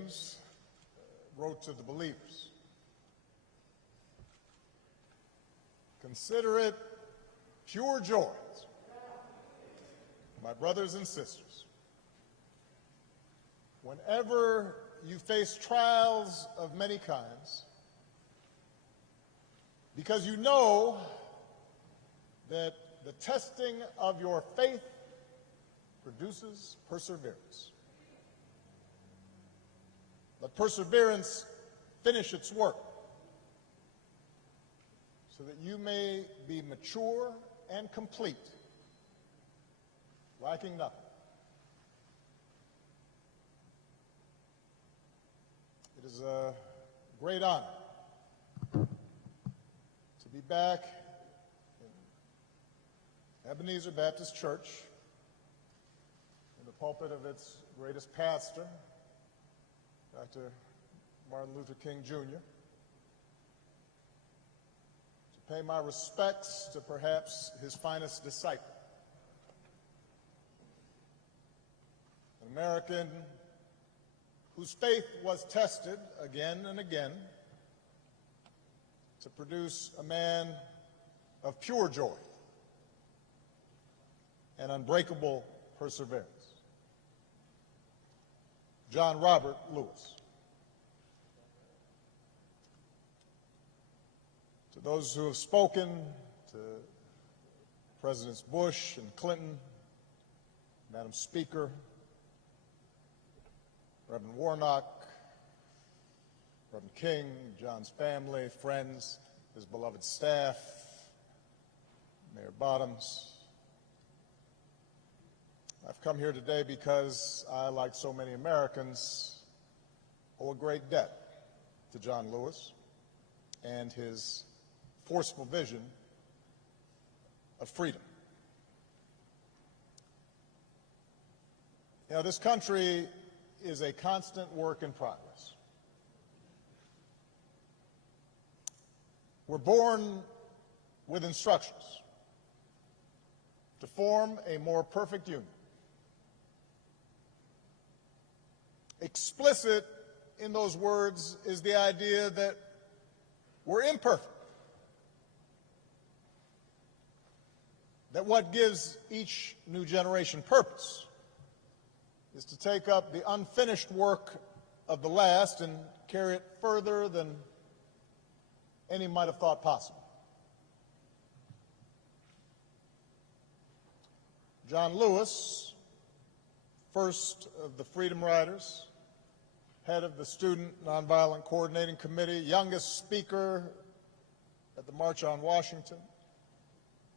James wrote to the believers. Consider it pure joy, my brothers and sisters, whenever you face trials of many kinds, because you know that the testing of your faith produces perseverance. Let perseverance finish its work, so that you may be mature and complete, lacking nothing. It is a great honor to be back in Ebenezer Baptist Church, in the pulpit of its greatest pastor, Dr. Martin Luther King Jr., to pay my respects to perhaps his finest disciple, an American whose faith was tested again and again to produce a man of pure joy and unbreakable perseverance, John Robert Lewis. To those who have spoken, to Presidents Bush and Clinton, Madam Speaker, Reverend Warnock, Reverend King, John's family, friends, his beloved staff, Mayor Bottoms, I've come here today because I, like so many Americans, owe a great debt to John Lewis and his forceful vision of freedom. You know, this country is a constant work in progress. We're born with instructions to form a more perfect union. Explicit in those words is the idea that we're imperfect, that what gives each new generation purpose is to take up the unfinished work of the last and carry it further than any might have thought possible. John Lewis, first of the Freedom Riders, head of the Student Nonviolent Coordinating Committee, youngest speaker at the March on Washington,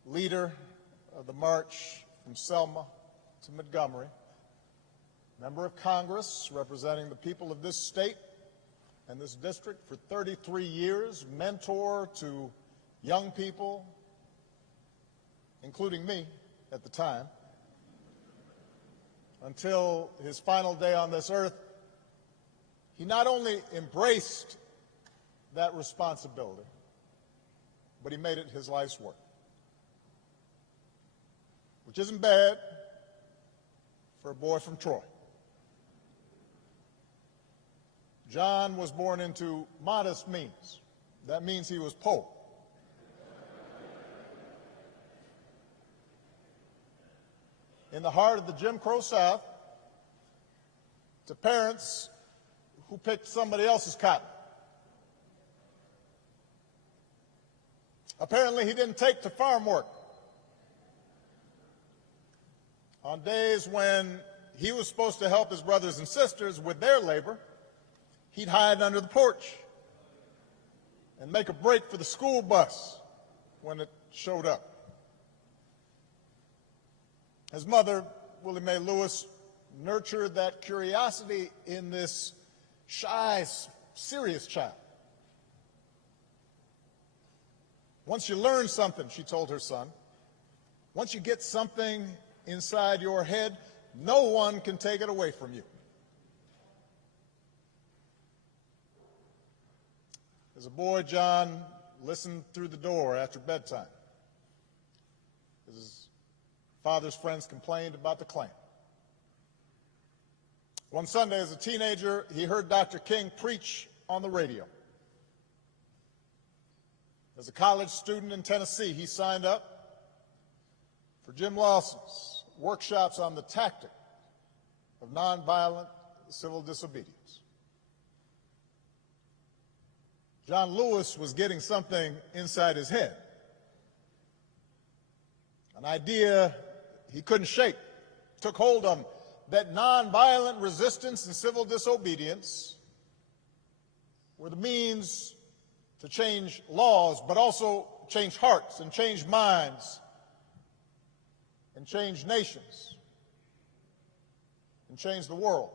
leader of the march from Selma to Montgomery, member of Congress representing the people of this state and this district for 33 years, mentor to young people, including me at the time, until his final day on this earth. He not only embraced that responsibility, but he made it his life's work, which isn't bad for a boy from Troy. John was born into modest means. That means he was poor. In the heart of the Jim Crow South, to parents who picked somebody else's cotton. Apparently, he didn't take to farm work. On days when he was supposed to help his brothers and sisters with their labor, he'd hide under the porch and make a break for the school bus when it showed up. His mother, Willie Mae Lewis, nurtured that curiosity in this shy, serious child. Once you learn something, she told her son, once you get something inside your head, no one can take it away from you. As a boy, John listened through the door after bedtime. His father's friends complained about the Klan. One Sunday as a teenager, he heard Dr. King preach on the radio. As a college student in Tennessee, he signed up for Jim Lawson's workshops on the tactic of nonviolent civil disobedience. John Lewis was getting something inside his head, an idea he couldn't shake, took hold of him, that nonviolent resistance and civil disobedience were the means to change laws, but also change hearts and change minds and change nations and change the world.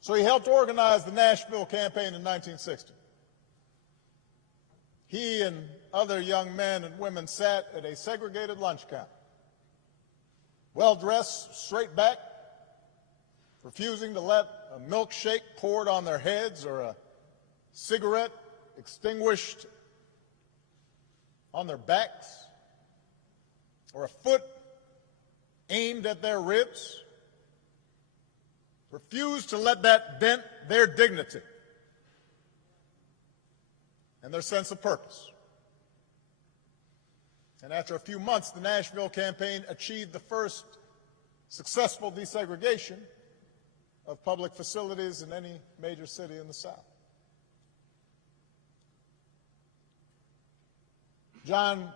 So he helped organize the Nashville campaign in 1960. He and other young men and women sat at a segregated lunch counter, well-dressed, straight back, refusing to let a milkshake poured on their heads or a cigarette extinguished on their backs or a foot aimed at their ribs. Refused to let that dent their dignity and their sense of purpose. And after a few months, the Nashville campaign achieved the first successful desegregation of public facilities in any major city in the South. John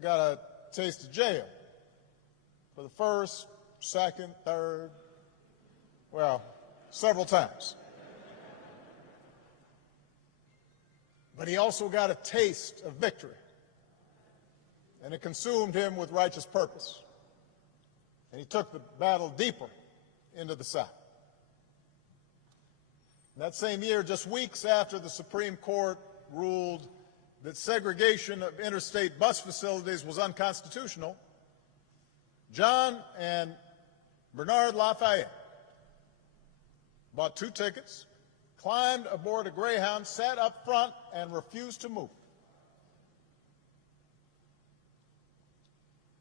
got a taste of jail for the first, second, third, well, several times. But he also got a taste of victory, and it consumed him with righteous purpose. And he took the battle deeper into the South. And that same year, just weeks after the Supreme Court ruled that segregation of interstate bus facilities was unconstitutional, John and Bernard Lafayette bought 2 tickets, climbed aboard a Greyhound, sat up front, and refused to move.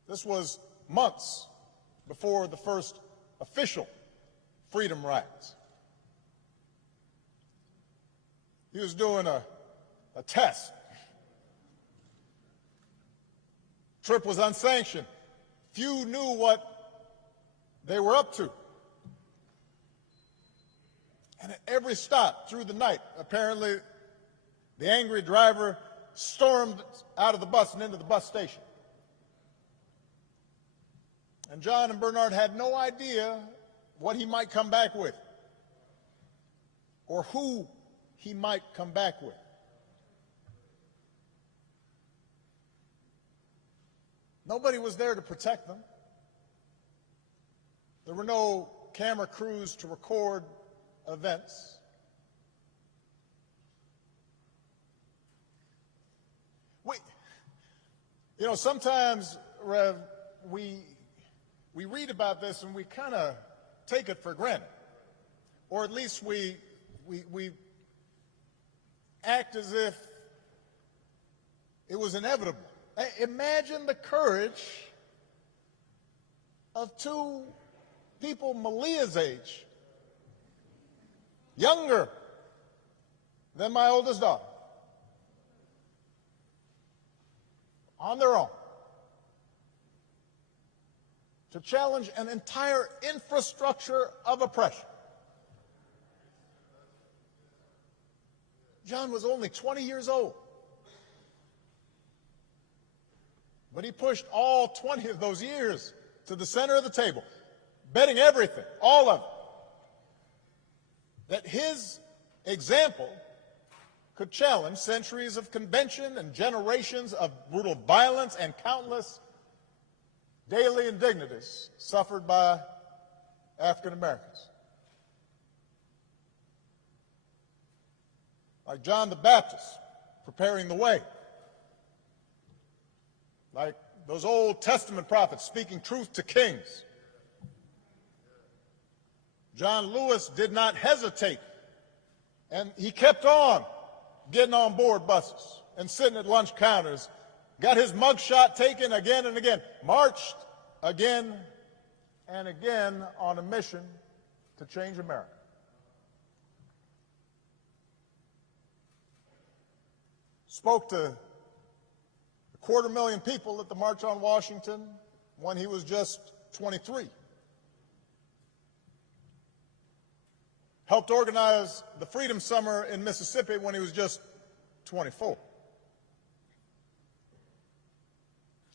This was months before the first official freedom rides. He was doing a test. Trip was unsanctioned. Few knew what they were up to. And at every stop through the night, apparently the angry driver stormed out of the bus and into the bus station. And John and Bernard had no idea what he might come back with or who he might come back with. Nobody was there to protect them. There were no camera crews to record events. Sometimes, Rev, we read about this and we kind of take it for granted, or at least we act as if it was inevitable. Imagine the courage of 2 people Malia's age, younger than my oldest daughter, on their own, to challenge an entire infrastructure of oppression. John was only 20 years old, but he pushed all 20 of those years to the center of the table, betting everything, all of it, that his example could challenge centuries of convention and generations of brutal violence and countless daily indignities suffered by African Americans. Like John the Baptist preparing the way, like those Old Testament prophets speaking truth to kings. John Lewis did not hesitate, and he kept on getting on board buses and sitting at lunch counters, got his mugshot taken again and again, marched again and again on a mission to change America. Spoke to 250,000 people at the March on Washington when he was just 23. Helped organize the Freedom Summer in Mississippi when he was just 24.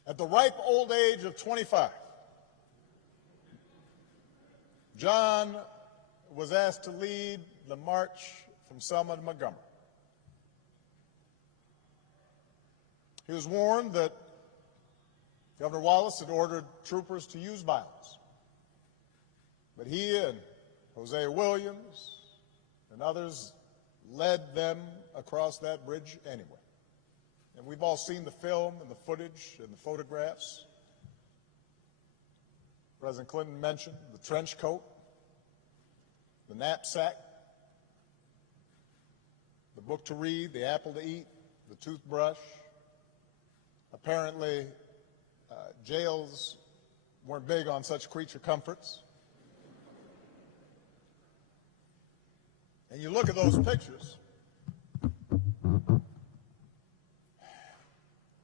At the ripe old age of 25, John was asked to lead the march from Selma to Montgomery. He was warned that Governor Wallace had ordered troopers to use violence. But he and Hosea Williams and others led them across that bridge anyway. And we've all seen the film and the footage and the photographs. President Clinton mentioned the trench coat, the knapsack, the book to read, the apple to eat, the toothbrush. Apparently, jails weren't big on such creature comforts. And you look at those pictures,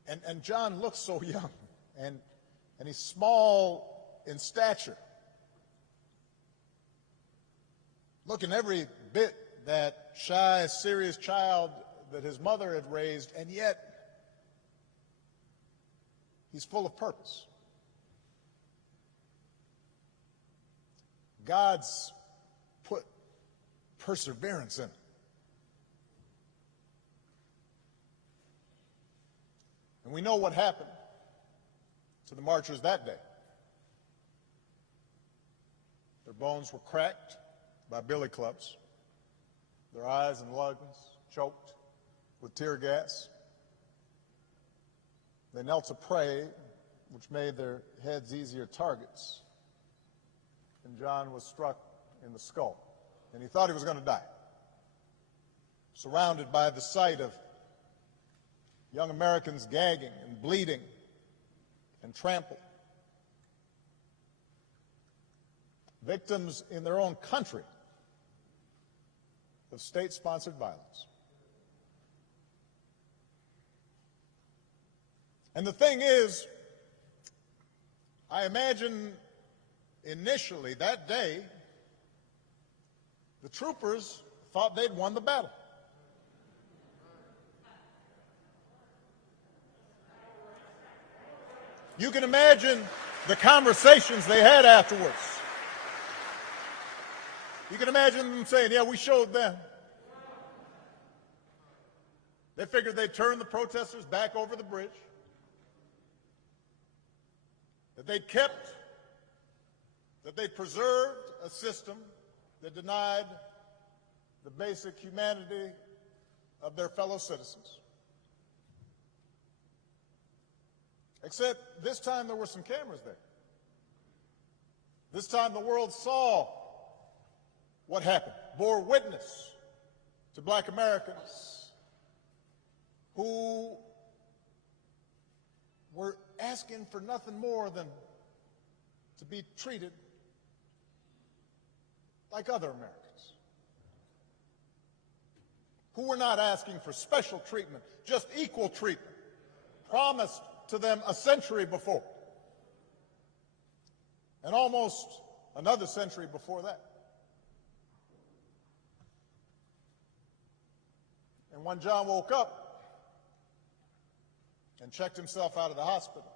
and John looks so young, and he's small in stature, looking every bit that shy, serious child that his mother had raised, and yet he's full of purpose. God's put perseverance in it. And we know what happened to the marchers that day. Their bones were cracked by billy clubs, their eyes and lungs choked with tear gas. They knelt to pray, which made their heads easier targets. And John was struck in the skull, and he thought he was going to die. Surrounded by the sight of young Americans gagging and bleeding and trampled. Victims in their own country of state-sponsored violence. And the thing is, I imagine initially that day, the troopers thought they'd won the battle. You can imagine the conversations they had afterwards. You can imagine them saying, yeah, we showed them. They figured they'd turn the protesters back over the bridge, that they'd preserved a system that denied the basic humanity of their fellow citizens. Except this time there were some cameras there. This time the world saw what happened, bore witness to black Americans who were asking for nothing more than to be treated like other Americans, who were not asking for special treatment, just equal treatment, promised to them a century before, and almost another century before that. And when John woke up and checked himself out of the hospital,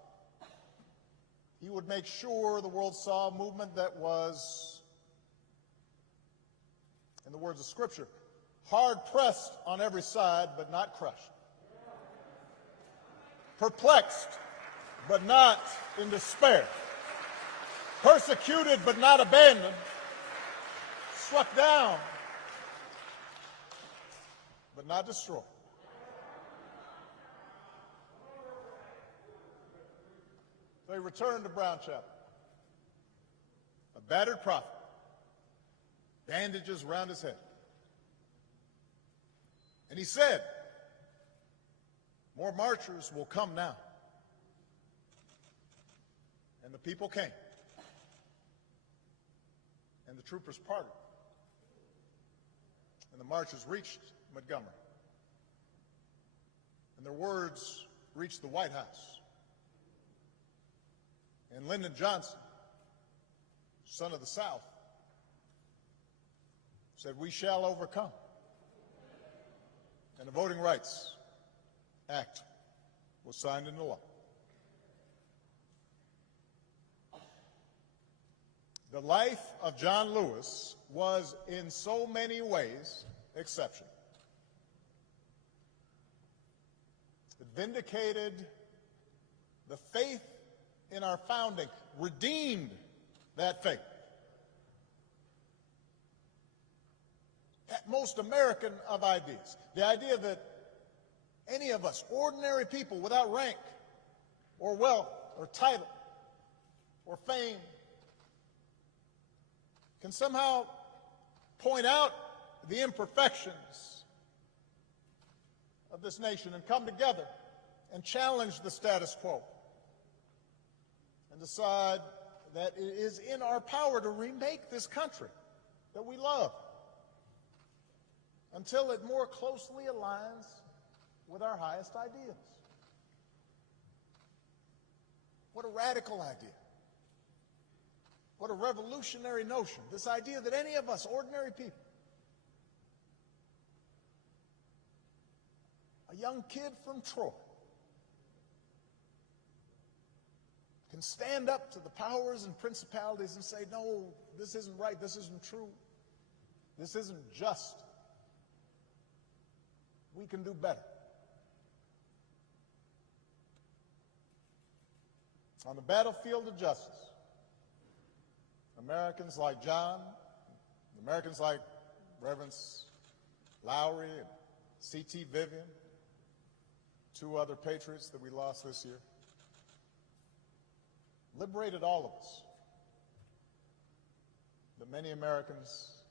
he would make sure the world saw a movement that was, in the words of Scripture, hard-pressed on every side, but not crushed. Perplexed, but not in despair. Persecuted, but not abandoned. Struck down, but not destroyed. So he returned to Brown Chapel, a battered prophet, bandages around his head. And he said, more marchers will come now. And the people came. and the troopers parted, and the marchers reached Montgomery, and their words reached the White House. And Lyndon Johnson, son of the South, said, "We shall overcome." And the Voting Rights Act was signed into law. The life of John Lewis was in so many ways exceptional. It vindicated the faith in our founding, redeemed that faith. That most American of ideas, the idea that any of us, ordinary people without rank or wealth or title or fame, can somehow point out the imperfections of this nation and come together and challenge the status quo and decide that it is in our power to remake this country that we love until it more closely aligns with our highest ideals. What a radical idea. What a revolutionary notion, this idea that any of us, ordinary people, a young kid from Troy, can stand up to the powers and principalities and say, no, this isn't right, this isn't true, this isn't just. We can do better. On the battlefield of justice, Americans like John, Americans like Reverends Lowry and C.T. Vivian, two other patriots that we lost this year, liberated all of us that many Americans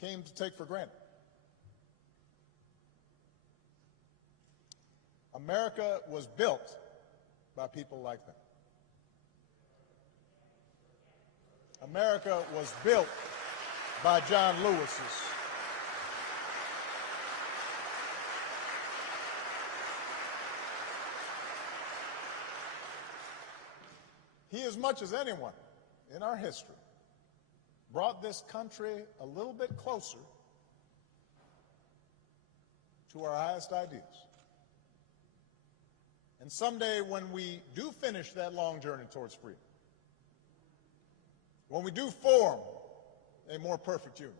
came to take for granted. America was built by people like that. America was built by John Lewis's. He, as much as anyone in our history, brought this country a little bit closer to our highest ideals. And someday when we do finish that long journey towards freedom, when we do form a more perfect union,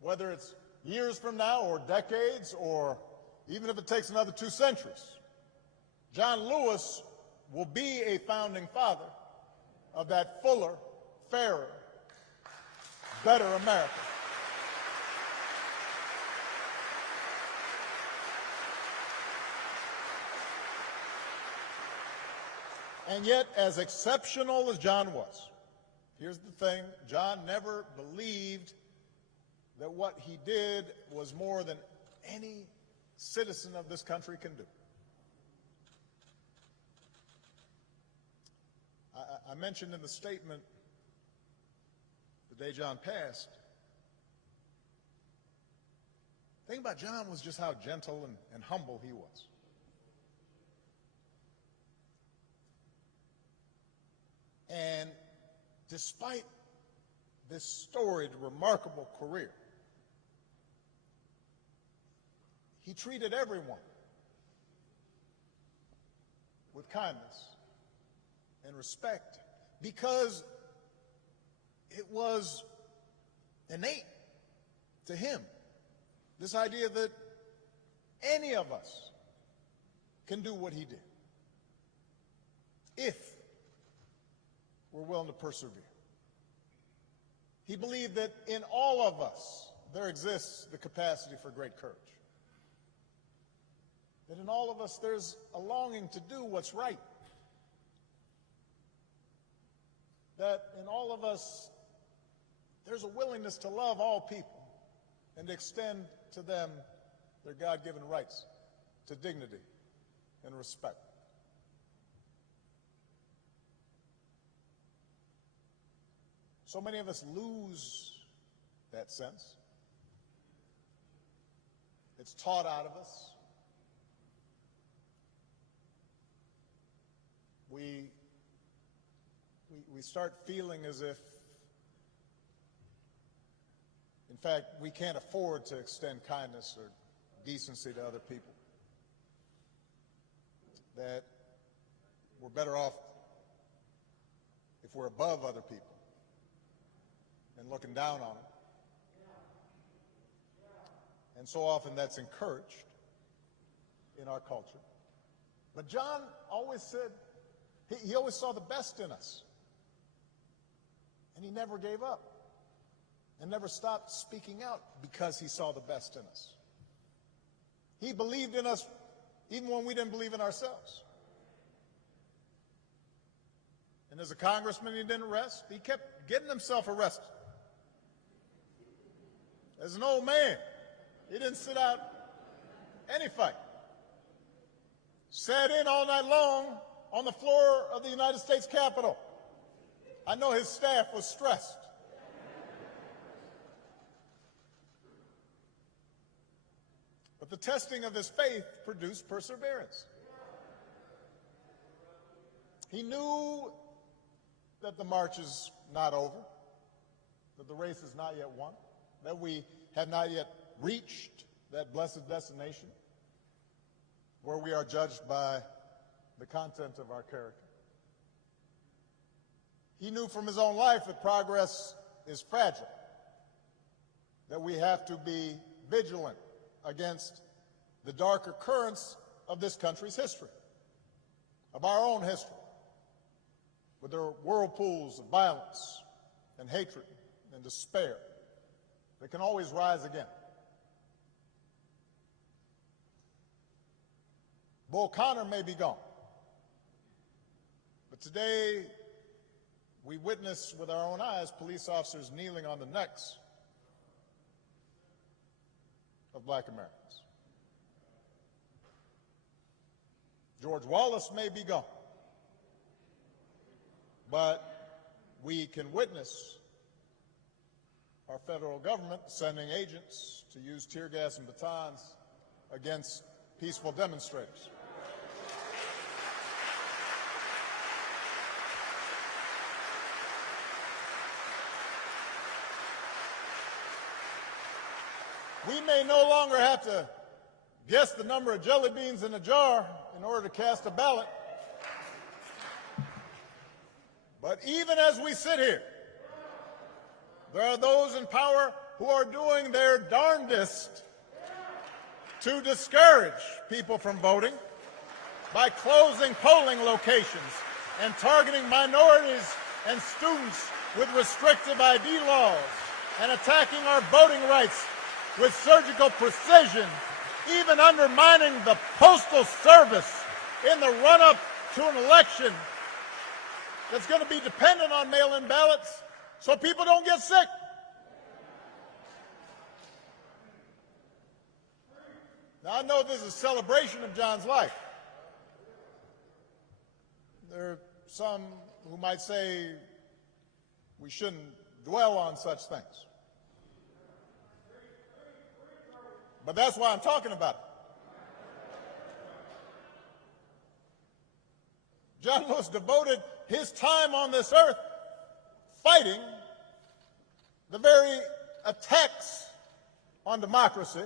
whether it's years from now or decades or even if it takes another 2 centuries, John Lewis will be a founding father of that fuller, fairer, better America. And yet, as exceptional as John was, here's the thing, John never believed that what he did was more than any citizen of this country can do. I mentioned in the statement the day John passed, the thing about John was just how gentle and humble he was. And despite this storied, remarkable career, he treated everyone with kindness and respect because it was innate to him, this idea that any of us can do what he did if we're willing to persevere. He believed that in all of us there exists the capacity for great courage. That in all of us there's a longing to do what's right. That in all of us there's a willingness to love all people and to extend to them their God-given rights to dignity and respect. so many of us lose that sense. It's taught out of us. We start feeling as if, in fact, we can't afford to extend kindness or decency to other people, that we're better off if we're above other people and looking down on them. And so often that's encouraged in our culture. But John always said, he always saw the best in us. And he never gave up and never stopped speaking out because he saw the best in us. He believed in us even when we didn't believe in ourselves. And as a congressman, he didn't rest. He kept getting himself arrested. As an old man, he didn't sit out any fight. Sat in all night long on the floor of the United States Capitol. I know his staff was stressed. But the testing of his faith produced perseverance. He knew that the march is not over, that the race is not yet won, that we have not yet reached that blessed destination where we are judged by the content of our character. He knew from his own life that progress is fragile, that we have to be vigilant against the darker currents of this country's history, of our own history, with their whirlpools of violence and hatred and despair that can always rise again. Bull Connor may be gone, but today we witness with our own eyes police officers kneeling on the necks of black Americans. George Wallace may be gone, but we can witness our federal government sending agents to use tear gas and batons against peaceful demonstrators. We may no longer have to guess the number of jelly beans in a jar in order to cast a ballot. But even as we sit here, there are those in power who are doing their darndest to discourage people from voting by closing polling locations and targeting minorities and students with restrictive ID laws and attacking our voting rights with surgical precision, even undermining the Postal Service in the run-up to an election that's going to be dependent on mail-in ballots so people don't get sick. Now, I know this is a celebration of John's life. There are some who might say we shouldn't dwell on such things. But that's why I'm talking about it. John Lewis devoted his time on this earth fighting the very attacks on democracy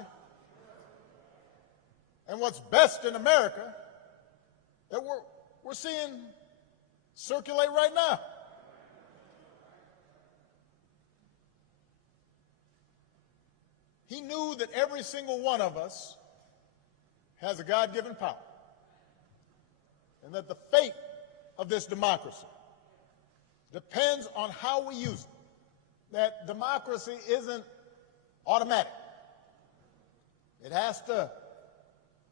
and what's best in America that we're seeing circulate right now. He knew that every single one of us has a God-given power, and that the fate of this democracy depends on how we use it. That democracy isn't automatic. It has to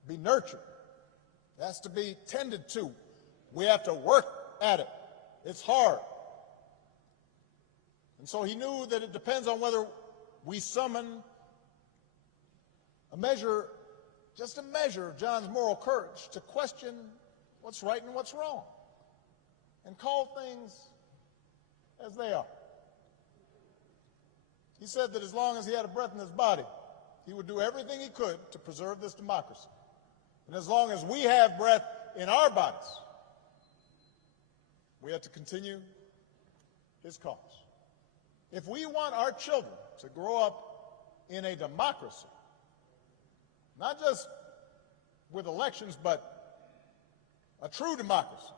be nurtured. It has to be tended to. We have to work at it. It's hard. And so he knew that it depends on whether we summon a measure, just a measure of John's moral courage to question what's right and what's wrong and call things as they are. He said that as long as he had a breath in his body, he would do everything he could to preserve this democracy. And as long as we have breath in our bodies, we have to continue his cause. If we want our children to grow up in a democracy, not just with elections, but a true democracy,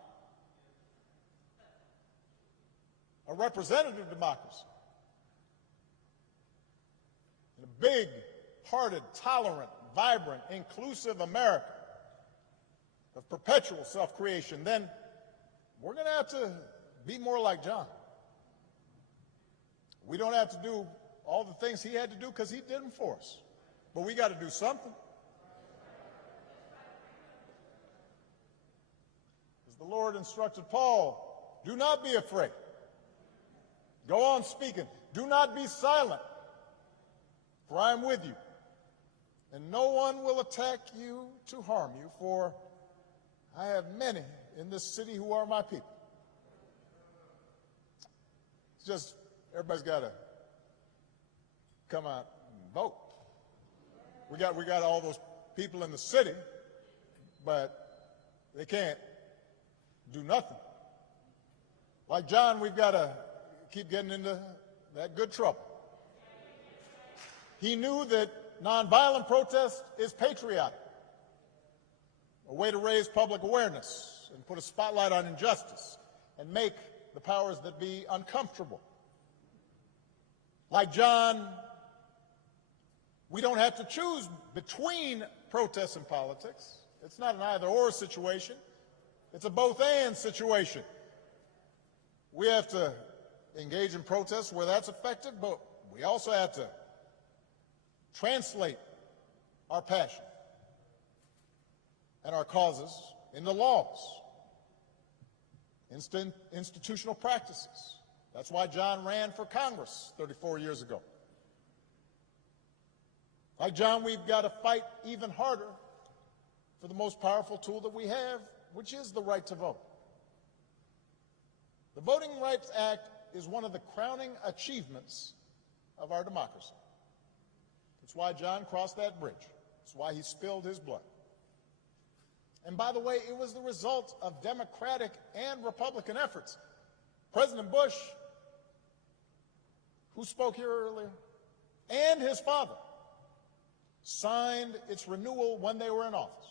a representative democracy, and a big-hearted, tolerant, vibrant, inclusive America of perpetual self-creation, then we're going to have to be more like John. We don't have to do all the things he had to do because he did them for us. But we got to do something. As the Lord instructed Paul, do not be afraid. Go on speaking. Do not be silent, for I am with you. And no one will attack you to harm you, for I have many in this city who are my people. It's just, everybody's got to come out and vote. We got all those people in the city, but they can't do nothing. Like John, we've got to keep getting into that good trouble. He knew that nonviolent protest is patriotic, a way to raise public awareness and put a spotlight on injustice and make the powers that be uncomfortable. Like John, we don't have to choose between protests and politics. It's not an either-or situation. It's a both-and situation. We have to engage in protests where that's effective, but we also have to translate our passion and our causes into laws, institutional practices. That's why John ran for Congress 34 years ago. Like John, we've got to fight even harder for the most powerful tool that we have, which is the right to vote. The Voting Rights Act is one of the crowning achievements of our democracy. It's why John crossed that bridge. It's why he spilled his blood. And by the way, it was the result of Democratic and Republican efforts. President Bush, who spoke here earlier, and his father signed its renewal when they were in office.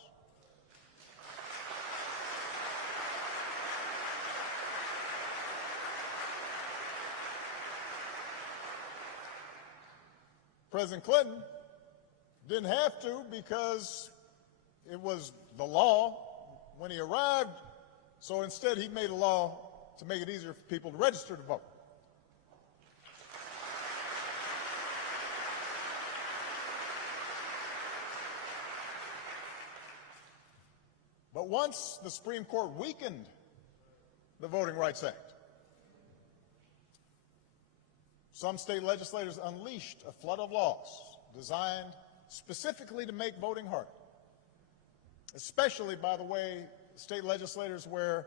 President Clinton didn't have to because it was the law when he arrived, so instead he made a law to make it easier for people to register to vote. But once the Supreme Court weakened the Voting Rights Act, some state legislators unleashed a flood of laws designed specifically to make voting harder, especially, by the way, state legislators where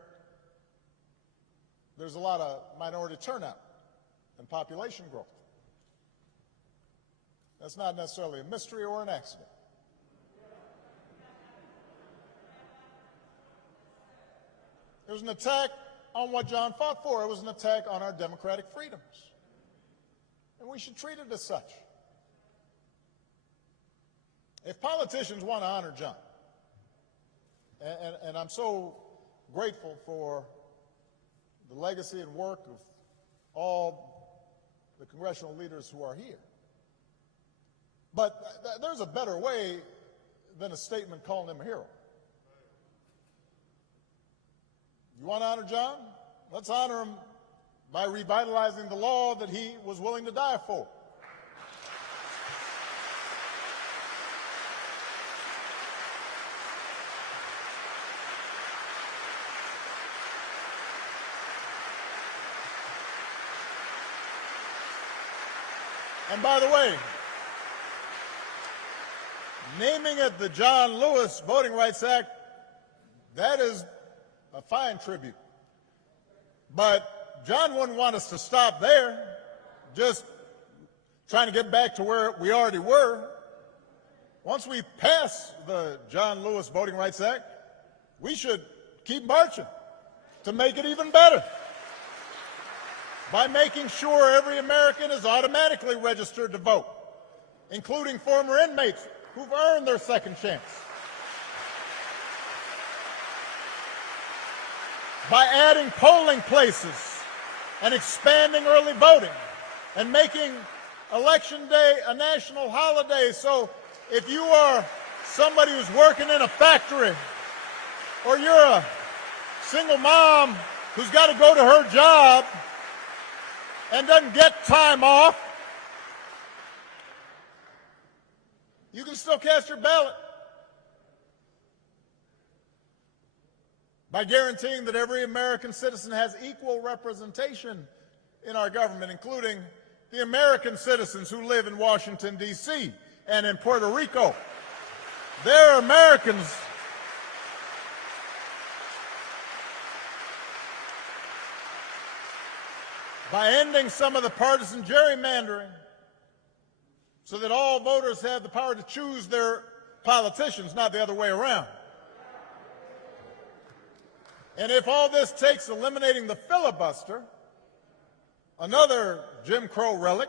there's a lot of minority turnout and population growth. That's not necessarily a mystery or an accident. It was an attack on what John fought for. It was an attack on our democratic freedoms. And we should treat it as such. If politicians want to honor John, and I'm so grateful for the legacy and work of all the congressional leaders who are here, but there's a better way than a statement calling him a hero. You want to honor John? Let's honor him by revitalizing the law that he was willing to die for. And by the way, naming it the John Lewis Voting Rights Act, that is a fine tribute. But John wouldn't want us to stop there, just trying to get back to where we already were. Once we pass the John Lewis Voting Rights Act, we should keep marching to make it even better by making sure every American is automatically registered to vote, including former inmates who've earned their second chance, by adding polling places and expanding early voting and making Election Day a national holiday. So if you are somebody who's working in a factory, or you're a single mom who's got to go to her job and doesn't get time off, you can still cast your ballot by guaranteeing that every American citizen has equal representation in our government, including the American citizens who live in Washington, D.C. and in Puerto Rico. They're Americans. By ending some of the partisan gerrymandering so that all voters have the power to choose their politicians, not the other way around. And if all this takes eliminating the filibuster, another Jim Crow relic,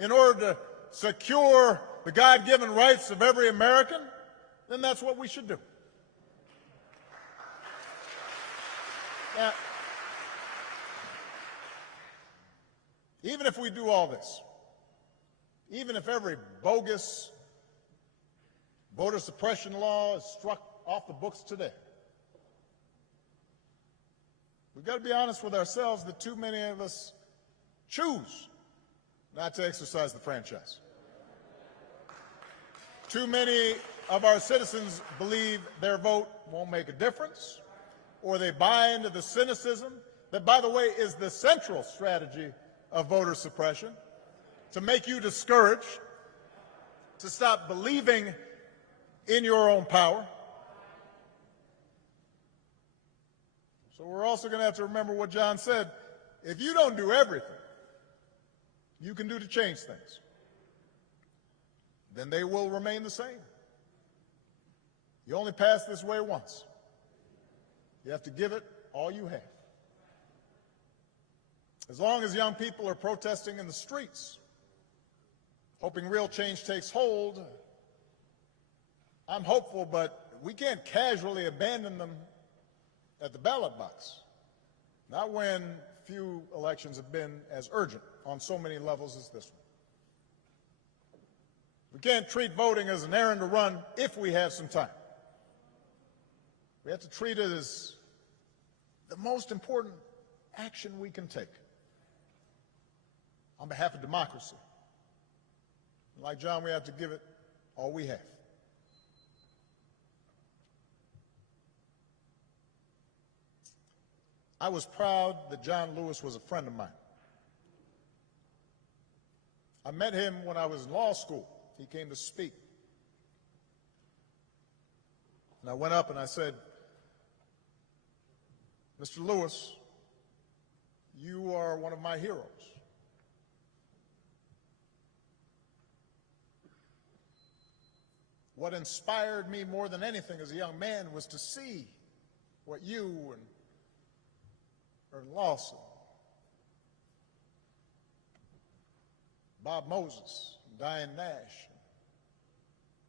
in order to secure the God-given rights of every American, then that's what we should do. Now, even if we do all this, even if every bogus voter suppression law is struck off the books today, we've got to be honest with ourselves that too many of us choose not to exercise the franchise. Too many of our citizens believe their vote won't make a difference, or they buy into the cynicism that, by the way, is the central strategy of voter suppression, to make you discouraged, to stop believing in your own power. So we're also going to have to remember what John said. If you don't do everything you can do to change things, then they will remain the same. You only pass this way once. You have to give it all you have. As long as young people are protesting in the streets, hoping real change takes hold, I'm hopeful, but we can't casually abandon them at the ballot box. Not when few elections have been as urgent on so many levels as this one. We can't treat voting as an errand to run if we have some time. We have to treat it as the most important action we can take on behalf of democracy. Like John, we have to give it all we have. I was proud that John Lewis was a friend of mine. I met him when I was in law school. He came to speak. And I went up and I said, Mr. Lewis, you are one of my heroes. What inspired me more than anything as a young man was to see what you and Ernie Lawson, Bob Moses, Diane Nash,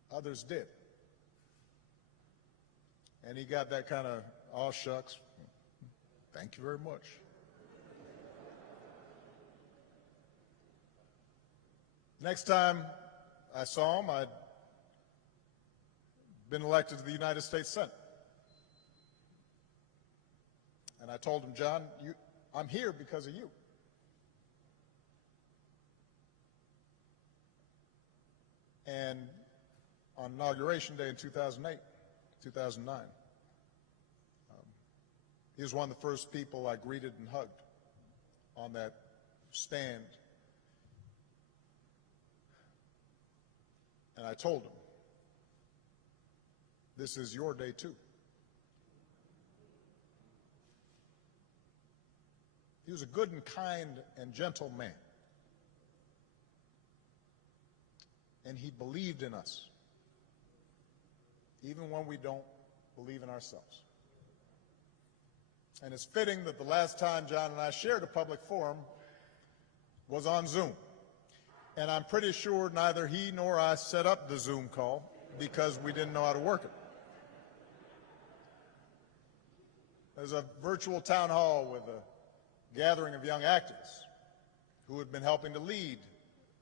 and others did. And he got that kind of, aw shucks, thank you very much. Next time I saw him, I'd been elected to the United States Senate. And I told him, John, I'm here because of you. And on Inauguration Day in 2009, he was one of the first people I greeted and hugged on that stand. And I told him, this is your day too. He was a good and kind and gentle man. and he believed in us, even when we don't believe in ourselves. And it's fitting that the last time John and I shared a public forum was on Zoom. And I'm pretty sure neither he nor I set up the Zoom call because we didn't know how to work it. There's a virtual town hall with a gathering of young activists who had been helping to lead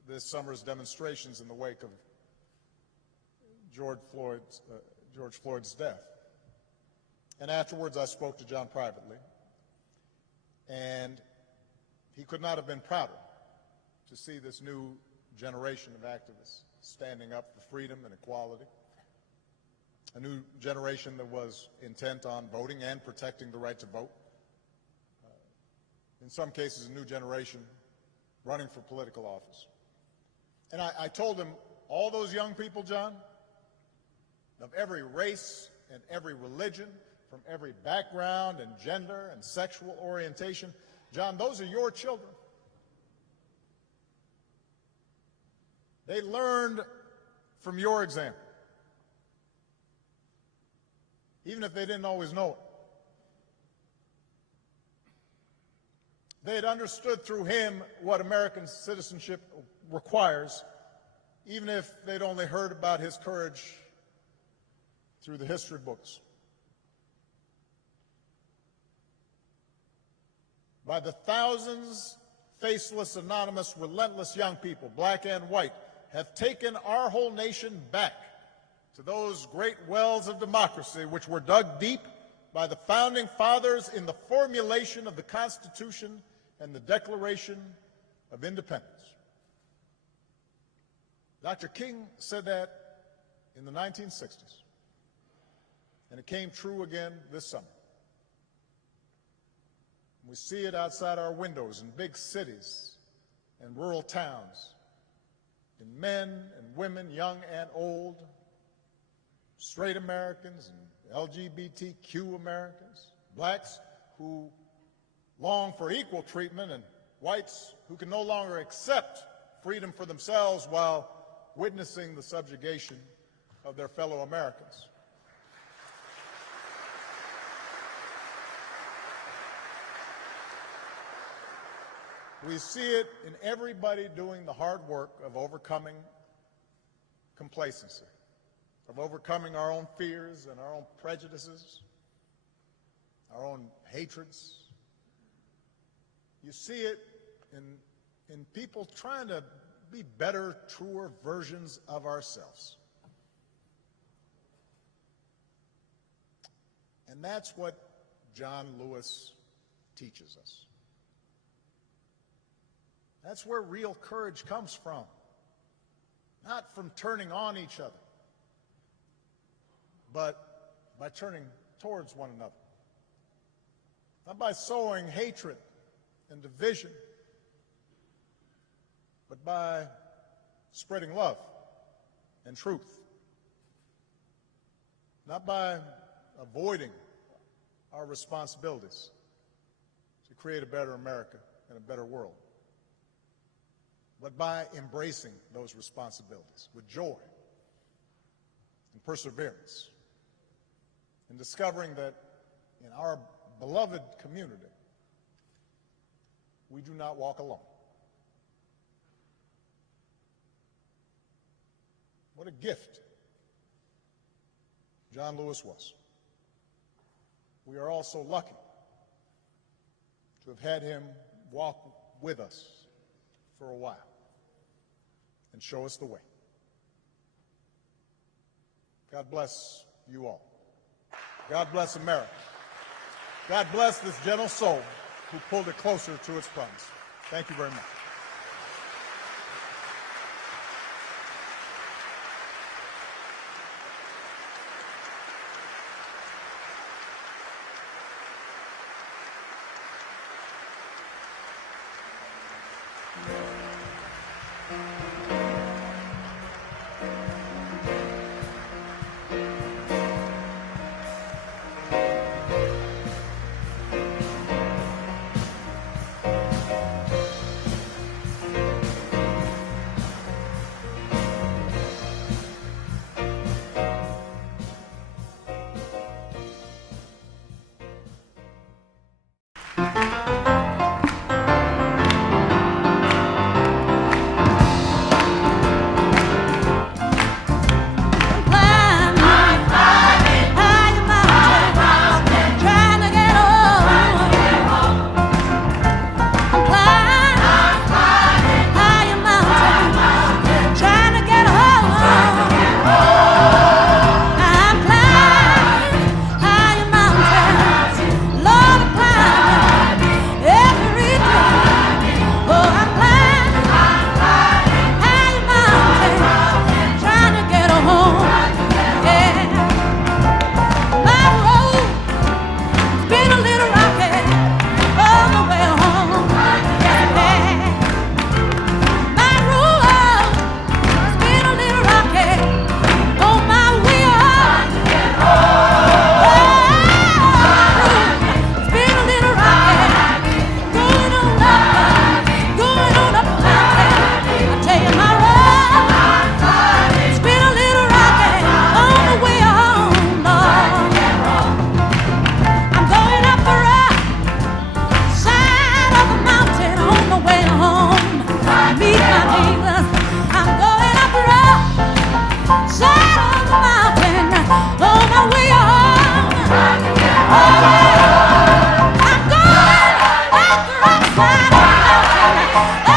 this summer's demonstrations in the wake of George Floyd's death. And afterwards, I spoke to John privately, and he could not have been prouder to see this new generation of activists standing up for freedom and equality, a new generation that was intent on voting and protecting the right to vote, in some cases a new generation running for political office. And I told him, all those young people, John, of every race and every religion, from every background and gender and sexual orientation, John, those are your children. They learned from your example, even if they didn't always know it. They had understood through him what American citizenship requires, even if they'd only heard about his courage through the history books. By the thousands, faceless, anonymous, relentless young people, black and white, have taken our whole nation back to those great wells of democracy which were dug deep by the founding fathers in the formulation of the Constitution and the Declaration of Independence. Dr. King said that in the 1960s, and it came true again this summer. We see it outside our windows in big cities and rural towns, in men and women, young and old, straight Americans and LGBTQ Americans, blacks who long for equal treatment, and whites who can no longer accept freedom for themselves while witnessing the subjugation of their fellow Americans. We see it in everybody doing the hard work of overcoming complacency, of overcoming our own fears and our own prejudices, our own hatreds. You see it in people trying to be better, truer versions of ourselves. And that's what John Lewis teaches us. That's where real courage comes from, not from turning on each other, but by turning towards one another, not by sowing hatred and division, but by spreading love and truth, not by avoiding our responsibilities to create a better America and a better world, but by embracing those responsibilities with joy and perseverance, and discovering that in our beloved community, we do not walk alone. What a gift John Lewis was. We are all so lucky to have had him walk with us for a while and show us the way. God bless you all. God bless America. God bless this gentle soul who pulled it closer to its promise. Thank you very much. the right side of the mountain.